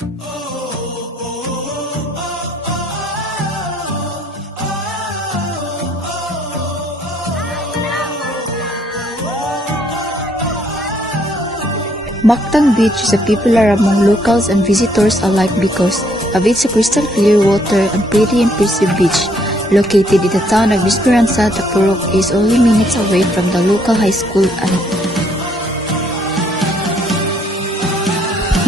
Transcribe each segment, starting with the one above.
Mactan Beach is popular among locals and visitors alike because of its crystal clear water and pretty impressive beach. Located in the town of Esperanza, Tacurok is only minutes away from the local high school. And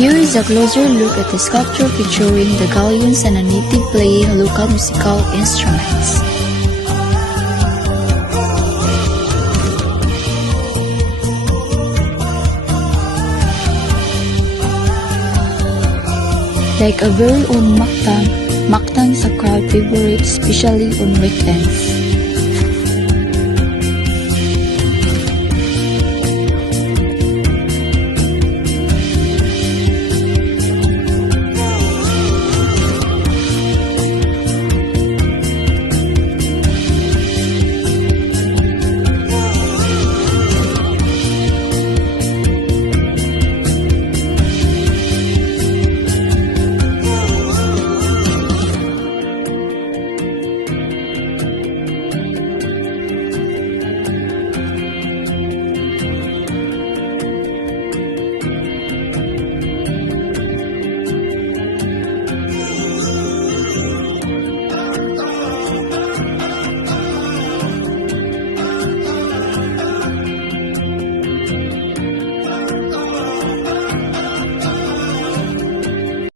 here is a closer look at the sculpture featuring the galleons and a native playing local musical instruments. Like a very own Mactan, Mactan is a crowd favorite, especially on weekends.